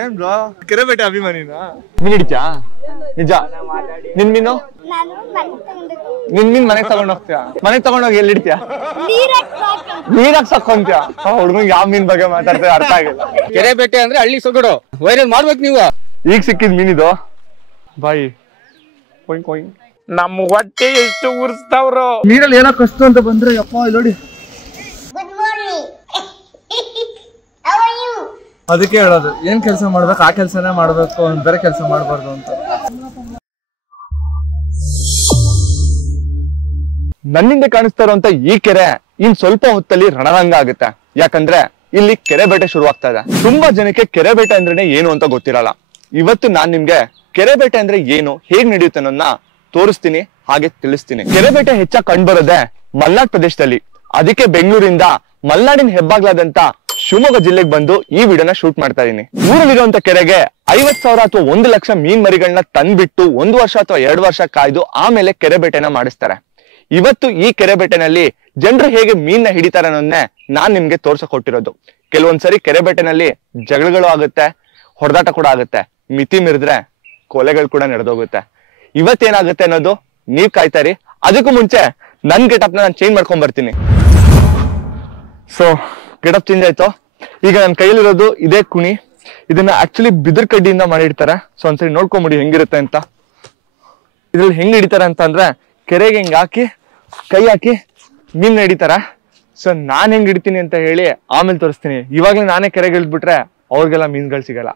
ಏನ್ ಬ್ರೋ ಕೆರೆಬೇಟೆ ಅಭಿಮಾನಿನಾ? ಮೀನ್ ಹಿಡಿತ್ಯಾ ನಿಜ? ನಿನ್ ಮೀನು ಮೀನ್ ಮನೆಗ್ ತಗೊಂಡ್ ಹೋಗ್ತೀಯಾ? ಮನೆಗ್ ತಗೊಂಡೋಗಿ ಎಲ್ಲಿ ಹಿಡಿತ್ಯಾ? ನೀರಾಕ್ ಸಾಕೊಂತ್ಯಾ? ಹುಡುಗಂಗ್ ಯಾವ ಮೀನ್ ಬಗ್ಗೆ ಮಾತಾಡ್ತೀವಿ ಅರ್ಥ ಆಗಿಲ್ಲ. ಕೆರೆಬೇಟೆ ಅಂದ್ರೆ ಹಳ್ಳಿ ಸೊಗಡು, ವೈರಲ್ ಮಾಡ್ಬೇಕು ನೀವು. ಈಗ ಸಿಕ್ಕಿದ್ ಮೀನಿದು ಬಾಯಿ ನಮ್ಮ ಹೊಟ್ಟೆ ಎಷ್ಟು ಉರ್ಸ್ತಾವ್ರು. ನೀರಲ್ಲಿ ಏನೋ ಕಷ್ಟ ಅಂತ ಬಂದ್ರೆ ಯಪ್ಪ ನೋಡಿ. ಅದಕ್ಕೆ ಹೇಳೋದು ಏನ್ ಕೆಲಸ ಮಾಡ್ಬೇಕು ಆ ಕೆಲ್ಸನೇ ಮಾಡ್ಬೇಕು, ಬೇರೆ ಕೆಲಸ ಮಾಡ್ಬಾರ್ದು ಅಂತ. ನನ್ನಿಂದ ಕಾಣಿಸ್ತಾ ಇರುವಂತ ಈ ಕೆರೆ ಇನ್ ಸ್ವಲ್ಪ ಹೊತ್ತಲ್ಲಿ ರಣರಂಗ ಆಗುತ್ತೆ. ಯಾಕಂದ್ರೆ ಇಲ್ಲಿ ಕೆರೆ ಬೇಟೆ ಶುರುವಾಗ್ತಾ ಇದೆ. ತುಂಬಾ ಜನಕ್ಕೆ ಕೆರೆ ಬೇಟೆ ಅಂದ್ರೆ ಏನು ಅಂತ ಗೊತ್ತಿರಲ್ಲ. ಇವತ್ತು ನಾನ್ ನಿಮ್ಗೆ ಕೆರೆ ಬೇಟೆ ಅಂದ್ರೆ ಏನು, ಹೇಗ್ ನಡೆಯುತ್ತೆ ಅನ್ನೋದನ್ನ ತೋರಿಸ್ತೀನಿ, ಹಾಗೆ ತಿಳಿಸ್ತೀನಿ. ಕೆರೆ ಬೇಟೆ ಹೆಚ್ಚಾಗಿ ಕಂಡುಬರೋದೆ ಮಲ್ನಾಡ್ ಪ್ರದೇಶದಲ್ಲಿ. ಅದಕ್ಕೆ ಬೆಂಗಳೂರಿಂದ ಮಲ್ನಾಡಿನ ಹೆಬ್ಬಾಗ್ಲಾದಂತ ಶಿವಮೊಗ್ಗ ಜಿಲ್ಲೆಗೆ ಬಂದು ಈ ವಿಡಿಯೋನ ಶೂಟ್ ಮಾಡ್ತಾ ಇದೀನಿ. ಊರಲ್ಲಿರುವಂತ ಕೆರೆಗೆ 50,000 ಅಥವಾ 1 ಲಕ್ಷ ಮೀನ್ ಮರಿಗಳನ್ನ ತಂದ್ಬಿಟ್ಟು 1 ವರ್ಷ ಅಥವಾ 2 ವರ್ಷ ಕಾಯ್ದು ಆಮೇಲೆ ಕೆರೆ ಬೇಟೆನ ಮಾಡಿಸ್ತಾರೆ. ಇವತ್ತು ಈ ಕೆರೆ ಬೇಟೆನಲ್ಲಿ ಜನರು ಹೇಗೆ ಮೀನ್ನ ಹಿಡಿತಾರೆ ಅನ್ನೋದನ್ನೇ ನಾನ್ ನಿಮ್ಗೆ ತೋರ್ಸಕ್ ಕೊಟ್ಟಿರೋದು. ಕೆಲವೊಂದ್ಸರಿ ಕೆರೆ ಬೇಟೆನಲ್ಲಿ ಜಗಳಗಳು ಆಗುತ್ತೆ, ಹೊಡೆದಾಟ ಕೂಡ ಆಗುತ್ತೆ, ಮಿತಿ ಮೀರಿದ್ರೆ ಕೊಲೆಗಳು ಕೂಡ ನಡೆದೋಗುತ್ತೆ. ಇವತ್ತೇನಾಗುತ್ತೆ ಅನ್ನೋದು ನೀವ್ ಕಾಯ್ತಾರಿ. ಅದಕ್ಕೂ ಮುಂಚೆ ನನ್ ಗೆಟಪ್ ನಾನು ಚೇಂಜ್ ಮಾಡ್ಕೊಂಡ್ ಬರ್ತೀನಿ. ಸೊ ಗೆಟಪ್ ಚೇಂಜ್ ಆಯ್ತು. ಈಗ ನನ್ನ ಕೈಯಲ್ಲಿರೋದು ಇದೇ ಕುಣಿ. ಇದನ್ನ ಆಕ್ಚುಲಿ ಬಿದಿರ್ ಕಡ್ಡಿಯಿಂದ ಮಾಡಿರ್ತಾರೆ. ಸೊ ಒಂದ್ಸರಿ ನೋಡ್ಕೊಂಬಿಡಿ ಹೆಂಗಿರುತ್ತೆ ಅಂತ. ಇದ್ರಲ್ಲಿ ಹೆಂಗ್ ಹಿಡಿತಾರೆ ಅಂತ ಅಂದ್ರೆ ಕೆರೆಗೆ ಹೆಂಗ್ ಹಾಕಿ ಕೈ ಹಾಕಿ ಮೀನ್ ಹಿಡಿತಾರ. ಸೊ ನಾನ್ ಹೆಂಗ್ ಹಿಡಿತೀನಿ ಅಂತ ಹೇಳಿ ಆಮೇಲೆ ತೋರಿಸ್ತೀನಿ. ಇವಾಗ್ಲೇ ನಾನೇ ಕೆರೆಗೆ ಇಳಿದ್ಬಿಟ್ರೆ ಅವ್ರಿಗೆಲ್ಲ ಮೀನ್ಗಳು ಸಿಗಲ್ಲ.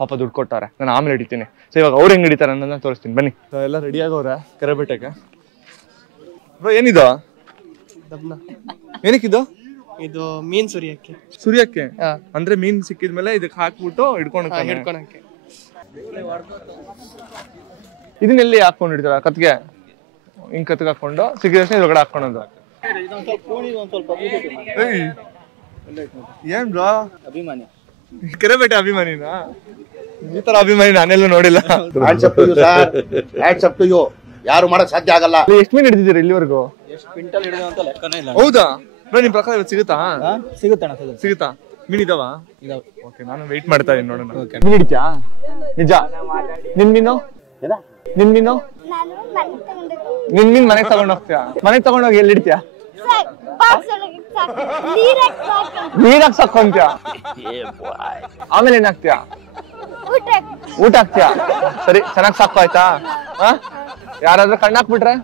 ಪಾಪ ದುಡ್ಡು ಕೊಟ್ಟವ್ರೆ, ನಾನು ಆಮೇಲೆ ಹಿಡಿತೀನಿ. ಸೊ ಇವಾಗ ಅವ್ರು ಹೆಂಗ್ ಹಿಡಿತಾರೆ ಅನ್ನೋದನ್ನ ತೋರಿಸ್ತೀನಿ ಬನ್ನಿ. ಎಲ್ಲ ರೆಡಿ ಆಗೋರೆ ಕೆರೆ ಬೇಟೆಗೆ. ಏನಿದು? ಏನಕ್ಕಿದು? ಇದು ಮೀನ್ ಸುರಿಯಕ್ಕೆ. ಸುರಿಯಕ್ಕೆ ಅಂದ್ರೆ ಮೀನ್ ಸಿಕ್ಕಿದ್ಮೇಲೆ ಇದಕ್ಕೆ ಹಾಕ್ಬಿಟ್ಟು ಹಿಡ್ಕೊಳಕ್ಕೆ. ಇದನ್ನೆಲ್ಲಿ ಹಾಕೊಂಡು ಹಿಡಿತಾರ? ಕತ್ಗೆ ಹಿಂಗ್ ಕತ್ಗೆ ಹಾಕೊಂಡು ಸಿಕ್ಕಿದ ಇದ್ರೊಳಗಡೆ ಹಾಕೊಳೋದು. ಏನ್ ಬ್ರೋ ಅಭಿಮಾನಿ? ಕೆರೆ ಬೇಟೆ ಅಭಿಮಾನಿನಾ? ಈ ತರ ಅಭಿಮಾನಿ ನಾನೆಲ್ಲೂ ನೋಡಿಲ್ಲ. ಯಾರು ಮಾಡಕ್ ಸಾಧ್ಯ ಆಗಲ್ಲ. ಎಷ್ಟು ಮೀನ್ ಹಿಡಿದಿದ್ದೀರಿ ಇಲ್ಲಿವರೆಗೂ? ಕ್ವಿಂಟಲ್ ಹಿಡಿದ ಅಂತ ಲೆಕ್ಕನೇ ಇಲ್ಲ. ಹೌದಾ? ನಿಮ್ ಪ್ರಕಾರ ಇವತ್ತು ಸಿಗುತ್ತಾ? ಸಿಗುತ್ತಾ? ಮೀನ್ ಇದಾವ? ಓಕೆ, ನಾನು ವೆಯ್ಟ್ ಮಾಡ್ತಾ ಇದೀನಿ ನೋಡೋಣ. ಮೀನ್ ಹಿಡಿತ್ಯಾ ನಿಜ? ನಿನ್ ಮೀನು ನಿನ್ ಮೀನ್ ಮನೆಗ್ ತಗೊಂಡ್ ಹೋಗ್ತೀಯಾ? ಮನೆಗ್ ತಗೊಂಡೋಗಿ ಎಲ್ಲಿ ಹಿಡಿತ್ಯಾ? ನೀರಾಕ್ ಸಾಕೊಂತ್ಯಾ? ಆಮೇಲೆ ಏನ್ ಹಾಕ್ತೀಯಾ? ಊಟ ಹಾಕ್ತೀಯಾ? ಸರಿ, ಚೆನ್ನಾಗ್ ಸಾಕು ಆಯ್ತಾ? ಯಾರಾದ್ರೂ ಕಣ್ಣು ಹಾಕ್ಬಿಟ್ರೆ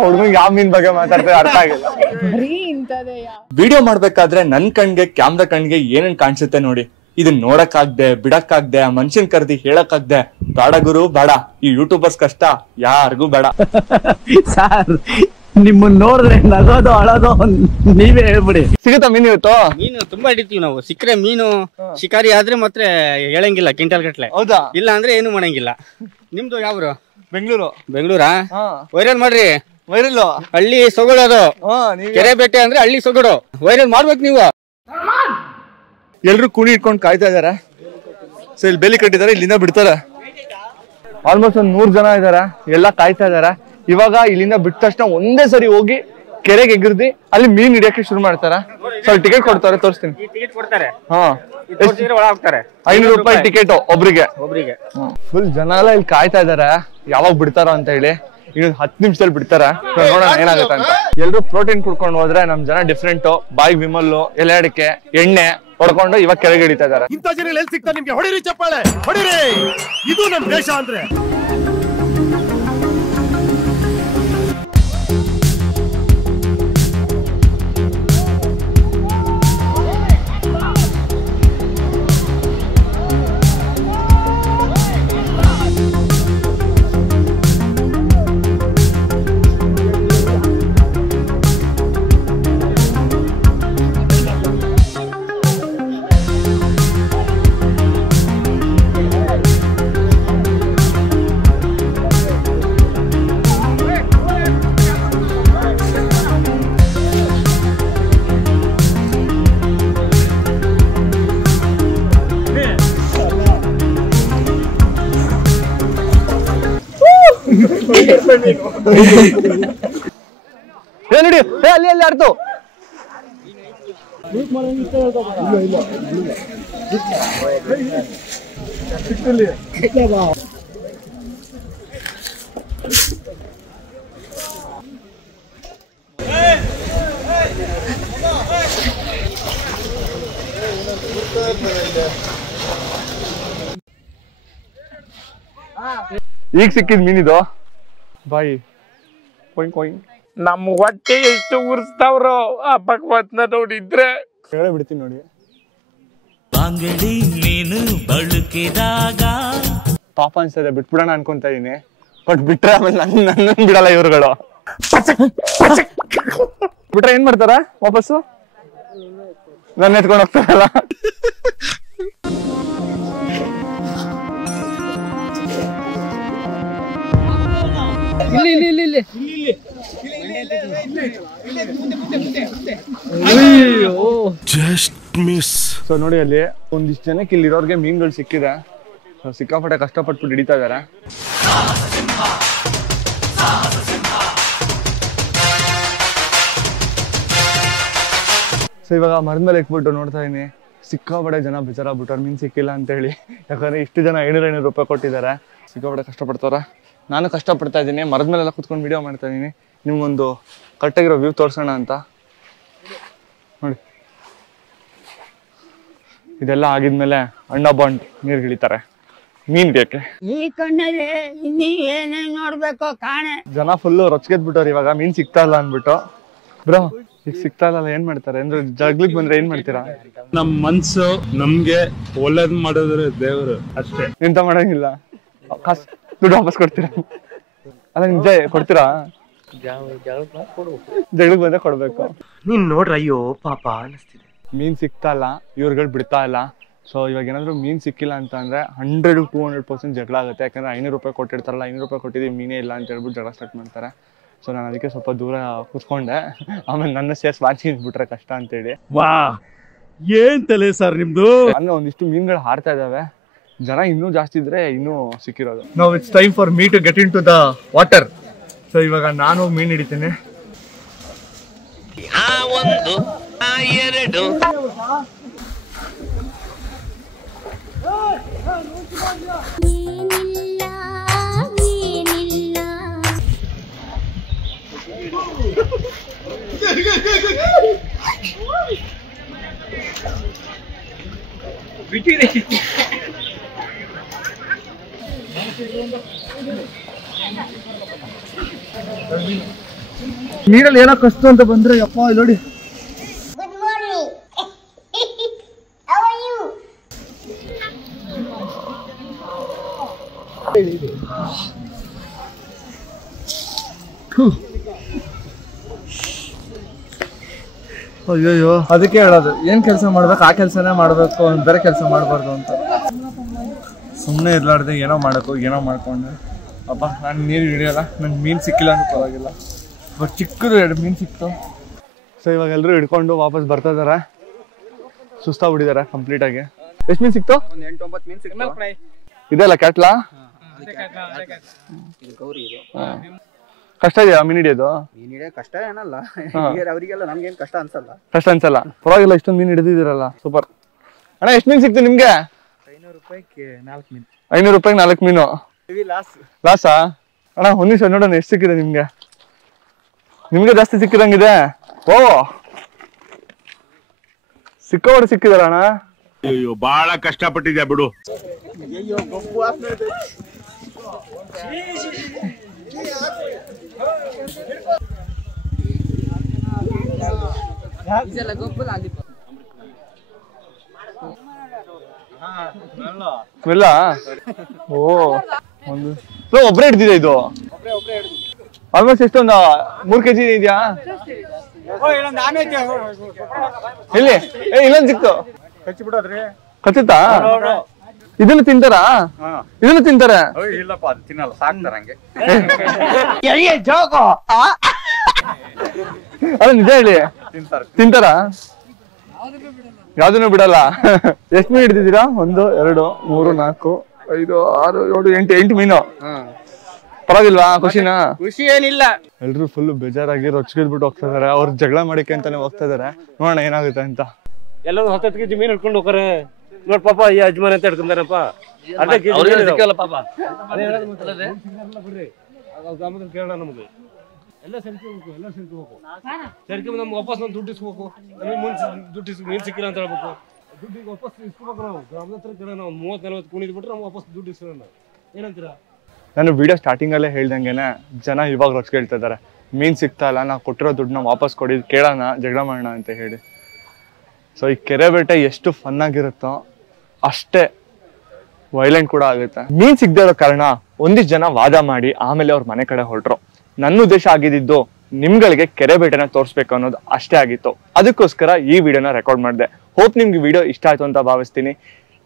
ಹುಡುಗಂಗ್ ಯಾವ ಮೀನ್ ಬಗ್ಗೆ ಮಾತಾಡ್ತಾರೆ ಅರ್ಥ ಆಗಿಲ್ಲ. ವಿಡಿಯೋ ಮಾಡ್ಬೇಕಾದ್ರೆ ನನ್ ಕಣ್ಗೆ ಕ್ಯಾಮ್ರಾ ಕಣ್ಗೆ ಏನೇನ್ ಕಾಣಿಸುತ್ತೆ ನೋಡಿ. ಇದನ್ನ ನೋಡಕ್ಕಾಗ್ದೆ, ಬಿಡಕ್ಕಾಗ್ದೆ, ಆ ಮನುಷ್ಯನ್ ಕರ್ದಿ ಹೇಳಕ್ಕಾಗ್ದೆ. ಬೇಡ ಗುರು ಬೇಡ, ಈ ಯೂಟ್ಯೂಬರ್ಸ್ ಕಷ್ಟ ಯಾರಿಗೂ ಬೇಡ. ಸರ್ ನಿಮ್ಮನ್ನ ನೋಡಿದ್ರೆ ನಗೋದು ಅಳೋದು ನೀವೇ ಹೇಳ್ಬಿಡಿ. ಸಿಗುತ್ತಾ ಮೀನು ಇವತ್ತು? ಮೀನು ತುಂಬಾ ಹಿಡಿತೀವಿ ನಾವು. ಸಿಕ್ಕರೆ ಮೀನು ಶಿಕಾರಿ ಆದ್ರೆ ಮಾತ್ರ ಹೇಳಂಗಿಲ್ಲ ಕ್ವಿಂಟಲ್ ಗಟ್ಲೆ. ಹೌದಾ? ಇಲ್ಲ ಅಂದ್ರೆ ಏನು ಮಾಡಂಗಿಲ್ಲ. ನಿಮ್ದು ಯಾವ್ರು? ಬೆಂಗಳೂರಾ? ವೈರಲ್ ಮಾಡ್ರಿ. ವೈರಲ್ ಹಳ್ಳಿ ಸೊಗಡೋದು. ಕೆರೆ ಬೇಟೆ ಅಂದ್ರೆ ಹಳ್ಳಿ ಸೊಗಡು, ವೈರಲ್ ಮಾಡ್ಬೇಕು ನೀವು. ಎಲ್ರು ಕುಣಿ ಇಟ್ಕೊಂಡು ಕಾಯ್ತಾ ಇದಾರೆ. ಸೊ ಇಲ್ಲಿ ಬೇಲಿ ಕಟ್ಟಿದ್ದಾರೆ, ಇಲ್ಲಿಂದ ಬಿಡ್ತಾರೆ. ಆಲ್ಮೋಸ್ಟ್ ಒಂದ್ 100 ಜನ ಇದಾರೆ, ಎಲ್ಲ ಕಾಯ್ತಾ ಇದಾರೆ. ಇವಾಗ ಇಲ್ಲಿಂದ ಬಿಟ್ಟ ತಕ್ಷಣ ಒಂದೇ ಸರಿ ಹೋಗಿ ಕೆರೆಗೆ ಎಗರ್ದಿ ಅಲ್ಲಿ ಮೀನ್ ಹಿಡಿಯಕ್ಕೆ ಶುರು ಮಾಡ್ತಾರ. ಸೊ ಟಿಕೆಟ್ ಕೊಡ್ತಾರೆ, ತೋರಿಸ್ತೀನಿ. ಹಾ, 500 ರೂಪಾಯಿ ಟಿಕೆಟ್ ಒಬ್ರಿಗೆ. ಫುಲ್ ಜನ ಎಲ್ಲ ಇಲ್ಲಿ ಕಾಯ್ತಾ ಇದಾರೆ ಯಾವಾಗ ಬಿಡ್ತಾರೋ ಅಂತ ಹೇಳಿ. ಇನ್ನೊಂದು 10 ನಿಮಿಷದಲ್ಲಿ ಬಿಡ್ತಾರ. ನೋಡೋಣ ಏನಾಗುತ್ತೆ ಅಂತ. ಎಲ್ರು ಪ್ರೋಟೀನ್ ಕುಡ್ಕೊಂಡು ಹೋದ್ರೆ ನಮ್ ಜನ ಡಿಫ್ರೆಂಟ್. ಬಾಯಿಗೆ ವಿಮಲ್ಲು, ಎಲೆ ಅಡಿಕೆ, ಎಣ್ಣೆ ಹೊಡ್ಕೊಂಡು ಇವಾಗ ಕೆರೆಗೆ ಹಿಡಿತಾ ಇದಾರೆ. ಇಂಥ ಜನ ಎಲ್ಲಿ ಸಿಗ್ತಾರೆ ನಿಮ್ಗೆ? ಹೊಡಿರಿ ಚಪ್ಪಾಳೆ, ಹೊಡಿರಿ. ಇದು ನಮ್ ದೇಶ ಅಂದ್ರೆ. ಅಲ್ಲಿ ಅಲ್ಲಿ ಆಡ್ತು. ಈಗ ಸಿಕ್ಕಿದ್ ಮೀನಿದು ಬಾಯಿ ಕೊಯ್ ಕೊಯ್. ನಮ್ಮ ಹೊಟ್ಟೆ ಎಷ್ಟು ಉರ್ಸ್ತಾವ್ರೋ ಆ ಭಗವತ್ನ ನೋಡಿದ್ರೆ ಹೇಳೇ ಬಿಡ್ತೀನಿ ನೋಡಿ. ಬಾಂಗಡಿ ಮೀನು ಬಳುಕಿದಾಗ ಪಾಪ ಅನ್ಸದೆ ಬಿಟ್ಬಿಡೋಣ ಅನ್ಕೊಂತ ಇದೀನಿ. ಬಟ್ ಬಿಟ್ರೆ ಆಮೇಲೆ ನನ್ನ ಬಿಡಲ್ಲ ಇವ್ರುಗಳು. ಬಿಟ್ರೆ ಏನ್ ಮಾಡ್ತಾರ ವಾಪಸ್ಸು? ನನ್ನ ಎತ್ಕೊಂಡು ಹೋಗ್ತಾರಲ್ಲ. ಸೊ ನೋಡಿ ಅಲ್ಲಿ ಒಂದಿಷ್ಟು ಜನಕ್ಕೆ ಇಲ್ಲಿರೋರ್ಗೆ ಮೀನುಗಳು ಸಿಕ್ಕಿದೆ. ಸೊ ಸಿಕ್ಕಾಪಟ್ಟೆ ಕಷ್ಟಪಟ್ಬಿಟ್ಟು ಹಿಡಿತಾ ಇದಾರೆ. ಸೊ ಇವಾಗ ಮರದ ಮೇಲೆ ಇಟ್ಬಿಟ್ಟು ನೋಡ್ತಾ ಇದೀನಿ, ಸಿಕ್ಕಾಪಟ್ಟೆ ಜನ ಬೇಜಾರಾಗ್ಬಿಟ್ಟವ್ರು ಮೀನ್ ಸಿಕ್ಕಿಲ್ಲ ಅಂತ ಹೇಳಿ. ಯಾಕಂದ್ರೆ ಇಷ್ಟು ಜನ 500 ರೂಪಾಯಿ ಕೊಟ್ಟಿದ್ದಾರೆ. ಸಿಕ್ಕಾಪಟ್ಟೆ ಕಷ್ಟಪಡ್ತಾರ. ನಾನು ಕಷ್ಟಪಡ್ತಾ ಇದ್ದೀನಿ, ಮರದ ಮೇಲೆಲ್ಲ ಕುತ್ಕೊಂಡು ವಿಡಿಯೋ ಮಾಡ್ತಾ ಇದ್ದೀನಿ. ನಿಮ್ಗೊಂದು ಕರೆಕ್ಟಾಗಿರೋ ವ್ಯೂ ತೋರ್ಸೋಣ ಅಂತ ನೋಡಿ. ಇದೆಲ್ಲ ಆಗಿದ್ಮೇಲೆ ಅಣ್ಣ ಬಾಂಡ್ ನೀರು ಇಳಿತಾರೆ ಮೀನ್ ಬೇಕೆ. ಈ ಕಣ್ಣಲ್ಲಿ ಇನ್ನೇನೇನ್ ನೋಡ್ಬೇಕು ಕಾಣೆ. ಜನ ಫುಲ್ಲು ರೊಚ್ಗೆದ್ಬಿಟ್ಟವ್ರು ಇವಾಗ ಮೀನ್ ಸಿಗ್ತಾ ಇಲ್ಲ ಅನ್ಬಿಟ್ಟು. ಬ್ರೋ ಈಗ ಸಿಗ್ತಾ ಇಲ್ಲ ಏನ್ ಮಾಡ್ತಾರೆ ಅಂದ್ರೆ ಜಗ್ಲಿಗ್ ಬಂದ್ರೆ ಏನ್ ಮಾಡ್ತೀರಾ? ನಮ್ ಮನ್ಸು ನಮ್ಗೆ ಒಳ್ಳೇದ್ ಮಾಡಿದ್ರೆ ದೇವ್ರು ಅಷ್ಟೇ, ಎಂತ ಮಾಡಂಗಿಲ್ಲ. ಕಾಸು ದುಡ್ಡು ವಾಪಸ್ ಕೊಡ್ತೀರಾ? ಅಲ್ಲ ನಿಜ ಕೊಡ್ತೀರಾ? ಜಗಳಕ್ಕೆ ಬಂದ್ರೆ ಕೊಡ್ಬೇಕು. ನೀನ್ ನೋಡ್ರ ಅಯ್ಯೋ ಪಾಪ ಅನಿಸ್ತಿದೆ. ಮೀನ್ ಸಿಗ್ತಾ ಇಲ್ಲ, ಇವ್ರುಗಳು ಬಿಡ್ತಾ ಇಲ್ಲ. ಸೊ ಇವಾಗ ಏನಾದ್ರು ಮೀನ್ ಸಿಕ್ಕಿಲ್ಲ ಅಂತ ಅಂದ್ರೆ 100-200% ಜಗಳ ಆಗುತ್ತೆ. ಯಾಕಂದ್ರೆ 500 ರೂಪಾಯಿ ಕೊಟ್ಟಿರ್ತಾರಲ್ಲ, 500 ರೂಪಾಯಿ ಕೊಟ್ಟಿದ್ದೀವಿ ಮೀನೇ ಇಲ್ಲ ಅಂತ ಹೇಳ್ಬಿಟ್ಟು ಜಗಳ ಸ್ಟಾರ್ಟ್ ಮಾಡ್ತಾರೆ. ಸೊ ನಾನು ಅದಕ್ಕೆ ಸ್ವಲ್ಪ ದೂರ ಕೂತ್ಕೊಂಡೆ. ಆಮೇಲೆ ನನ್ನ ಸೇರ್ಸ್ ವಾಚಿ ಬಿಟ್ರೆ ಕಷ್ಟ ಅಂತೇಳಿ. ವಾ ಏನ್ ತಲೆ ಸರ್ ನಿಮ್ದು. ಅಂದ್ರೆ ಒಂದಿಷ್ಟು ಮೀನುಗಳು ಹಾರ್ತಾ ಇದಾವೆ. ಜನ ಇನ್ನೂ ಜಾಸ್ತಿ ಇದ್ರೆ ಇನ್ನೂ ಸಿಕ್ಕಿರೋದು. Now it's time for me to get into the water. So ಇವಾಗ ನಾನು ಮೀನ್ ಹಿಡಿತೀನಿ. ನೀರಲ್ಲಿ ಏನೋ ಕಷ್ಟ ಅಂತ ಬಂದ್ರೆ ಅಪ್ಪ ನೋಡಿ. Good morning. How are you? ಅಯ್ಯೋ ಅದಕ್ಕೆ ಹೇಳೋದು, ಏನ್ ಕೆಲಸ ಮಾಡ್ಬೇಕು ಆ ಕೆಲಸನೇ ಮಾಡ್ಬೇಕು, ಬೇರೆ ಕೆಲಸ ಮಾಡಬಾರ್ದು ಅಂತ. ಸುಮ್ಮನೆ ಇರ್ಲಾರ್ದೆ ಏನೋ ಮಾಡಬೇಕು, ಏನೋ ಮಾಡ್ಕೊಂಡೆ. ಅಪ್ಪ ನಾನು ನೀರು ಹಿಡಿಯಲ್ಲ, ನಂಗೆ ಮೀನು ಸಿಕ್ಕಿಲ್ಲ ಅಂತ ಪರವಾಗಿಲ್ಲ. ಬಟ್ ಚಿಕ್ಕದು 2 ಮೀನು ಸಿಕ್ತು. ಸೊ ಇವಾಗ ಎಲ್ಲರೂ ಹಿಡ್ಕೊಂಡು ವಾಪಸ್ ಬರ್ತಾ ಇದಾರೆ. ಸುಸ್ತಾಗ್ಬಿಟ್ಟಿದ್ದಾರೆ ಕಂಪ್ಲೀಟ್ ಆಗಿ. ಎಷ್ಟು ಮೀನು ಸಿಕ್ತು? 8-9 ಮೀನ್ ಸಿಕ್ತು. ಇದೆಲ್ಲ ಕ್ಯಾಟ್ಲಾ? ಇದು ಗೌರಿ ಇದು. ಕಷ್ಟ ಇದೆಯಾ ಮೀನು ಹಿಡಿಯೋದು? ಮೀನ್ ಹಿಡಿಯೋ ಕಷ್ಟ ಏನಲ್ಲ, ಅವರಿಗೆಲ್ಲ ನಮ್ಗೇನ್ ಕಷ್ಟ ಅನ್ಸಲ್ಲ. ಕಷ್ಟ ಅನ್ಸಲ್ಲ, ಪರವಾಗಿಲ್ಲ. ಇಷ್ಟೊಂದು ಮೀನು ಹಿಡಿದಿದ್ದೀರಲ್ಲ, ಸೂಪರ್. ಅಣ್ಣ ಎಷ್ಟು ಮೀನು ಸಿಕ್ತು ನಿಮ್ಗೆ? 500 ರೂಪಾಯಿಗೆ 4 ಮೀನು. 500 ರೂಪಾಯಿಗೆ 4 ಮೀನು ಲಾಸಾ? ಅಣ್ಣ ಒಂದ್ ನಿಮಿಷ ನೋಡೋಣ ಎಷ್ಟು ಸಿಕ್ಕಿದೆ ನಿಮ್ಗೆ. ನಿಮ್ಗೆ ಜಾಸ್ತಿ ಸಿಕ್ಕಿದಂಗಿದೆ. ಓ ಸಿಕ್ಕೋಡೆ ಸಿಕ್ಕಿದಾರ ಅಣ್ಣ. ಅಯ್ಯೋ ಬಹಳ ಕಷ್ಟಪಟ್ಟಿದ್ಯಾ ಬಿಡು. ಇಲ್ಲ ಓ ಒಂದು ಒಬ್ಬರೇ ಹಿಡ್ದಿದೆ ಇದು. ಆಲ್ಮೋಸ್ಟ್ ಎಷ್ಟೊಂದು 3 kg ಇದೆಯಾ? ಎಲ್ಲಿ ಇಲ್ಲೊಂದು ಸಿಕ್ತು. ಕಚ್ಚುತ್ತಾ? ಇದನ್ನು ತಿಂತಾರಾ? ಇದನ್ನು ತಿಂತಾರೆ? ಇಲ್ಲಪ್ಪ ಅದು ತಿನ್ನಲ್ಲ, ಸಾಕ್ತಾರ ಹಂಗೆ. ಅಲ್ಲ ನಿಜ ಹೇಳಿ, ತಿಂತಾರಾ? ಯಾವ್ದನ್ನು ಬಿಡಲ್ಲ. ಎಷ್ಟು ಮೀನು ಹಿಡಿದಿದ್ದೀರಾ? 1 2 3 4 5 6 7 8 ಮೀನು. ಪರವಾಗಿಲ್ವಾ ಖುಷಿನಾ? ಖುಷಿ ಏನಿಲ್ಲ. ಎಲ್ರು ಫುಲ್ ಬೇಜಾರಾಗಿ ರೊಚ್ಚಿದ್ಬಿಟ್ಟು ಹೋಗ್ತಾ ಇದಾರೆ. ಅವ್ರು ಜಗಳ ಮಾಡಿಕೆ ಅಂತಾನೆ ಹೋಗ್ತಾ ಇದಾರೆ. ನೋಡೋಣ ಏನಾಗುತ್ತೆ ಅಂತ. ಎಲ್ಲರೂ 10 ಕೆಜಿ ಮೀನು ಹಿಡ್ಕೊಂಡು ಹೋಗ್ತಾರೆ. ನೋಡ್ ಪಾಪ ಈ ಯಜಮಾನ ಅಂತ ಹಿಡ್ಕೊಂಡಾರಪ್ಪ. ಕೇಳೋಣ ನಮ್ಗೆ ಎಲ್ಲ ಸೇರ್ಕೋಬೇಕು. ಸೇರ್ಕೊಂಡು ನಮ್ಗೆ ವಾಪಸ್ ನಾವು ದುಡ್ಡು ಇಸ್ಬೇಕು. ದುಡ್ಡು ಮೀನು ಸಿಕ್ಕಿಲ್ಲ ಅಂತ ಹೇಳ್ಬೇಕು. ದುಡ್ಡಿಗೆ ವಾಪಸ್ ಇಸ್ಕೋಬೇಕು. ನಾವು ಗ್ರಾಮದ ಹತ್ರ ಕೇಳೋಣ. ನಾವು 30-40 ಕುಣಿದ್ ಬಿಟ್ರೆ ನಾವು ವಾಪಸ್ ದುಡ್ಡು ಇಸ್ಕೊಳ್ಳೋಣ. ಏನಂತೀರಾ? ನಾನು ವಿಡಿಯೋ ಸ್ಟಾರ್ಟಿಂಗ್ ಅಲ್ಲೇ ಹೇಳ್ದಂಗೆನೆ ಜನ ಇವಾಗ ರೊಚ್ಚ ಕೇಳ್ತಾ ಇದಾರೆ. ಮೀನ್ ಸಿಗ್ತಾ ಇಲ್ಲ, ನಾವು ಕೊಟ್ಟಿರೋ ದುಡ್ಡನ್ನ ವಾಪಸ್ ಕೊಡಿ, ಕೇಳೋಣ, ಜಗಳ ಮಾಡೋಣ ಅಂತ ಹೇಳಿ. ಸೊ ಈ ಕೆರೆ ಬೇಟೆ ಎಷ್ಟು ಫನ್ ಆಗಿರುತ್ತೋ ಅಷ್ಟೇ ವೈಲೆಂಟ್ ಕೂಡ ಆಗುತ್ತೆ. ಮೀನ್ ಸಿಗದೆ ಇರೋ ಕಾರಣ ಒಂದಿಷ್ಟು ಜನ ವಾದ ಮಾಡಿ ಆಮೇಲೆ ಅವ್ರ ಮನೆ ಕಡೆ ಹೊರಟ್ರು. ನನ್ನ ಉದ್ದೇಶ ಆಗಿದ್ದು ನಿಮ್ಗಳಿಗೆ ಕೆರೆ ಬೇಟೆನ ತೋರಿಸ್ಬೇಕು ಅನ್ನೋದು ಅಷ್ಟೇ ಆಗಿತ್ತು. ಅದಕ್ಕೋಸ್ಕರ ಈ ವಿಡಿಯೋನ ರೆಕಾರ್ಡ್ ಮಾಡಿದೆ. ಹೋಪ್ ನಿಮ್ಗೆ ವಿಡಿಯೋ ಇಷ್ಟ ಆಯ್ತು ಅಂತ ಭಾವಿಸ್ತೀನಿ.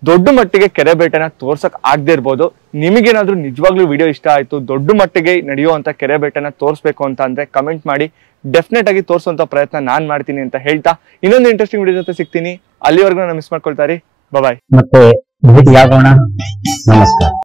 ದೊಡ್ಡ ಮಟ್ಟಿಗೆ ಕೆರೆ ಬೇಟೆನ ತೋರ್ಸಕ್ ಆಗದೆ ಇರ್ಬೋದು. ನಿಮಗೇನಾದ್ರೂ ನಿಜವಾಗ್ಲೂ ವಿಡಿಯೋ ಇಷ್ಟ ಆಯ್ತು, ದೊಡ್ಡ ಮಟ್ಟಿಗೆ ನಡೆಯುವಂತ ಕೆರೆ ಬೇಟೆನ ತೋರಿಸ್ಬೇಕು ಅಂತ ಅಂದ್ರೆ ಕಮೆಂಟ್ ಮಾಡಿ. ಡೆಫಿನೆಟ್ ಆಗಿ ತೋರಿಸುವಂತ ಪ್ರಯತ್ನ ನಾನ್ ಮಾಡ್ತೀನಿ ಅಂತ ಹೇಳ್ತಾ ಇನ್ನೊಂದು ಇಂಟ್ರೆಸ್ಟಿಂಗ್ ವಿಡಿಯೋ ಜೊತೆ ಸಿಗ್ತೀನಿ. ಅಲ್ಲಿವರೆಗೂ ನಾನು ಮಿಸ್ ಮಾಡ್ಕೊಳ್ತಾರೆ. ಬಾಯ್. ಮತ್ತೆ ಭೇಟಿಯಾಗೋಣ. ನಮಸ್ಕಾರ.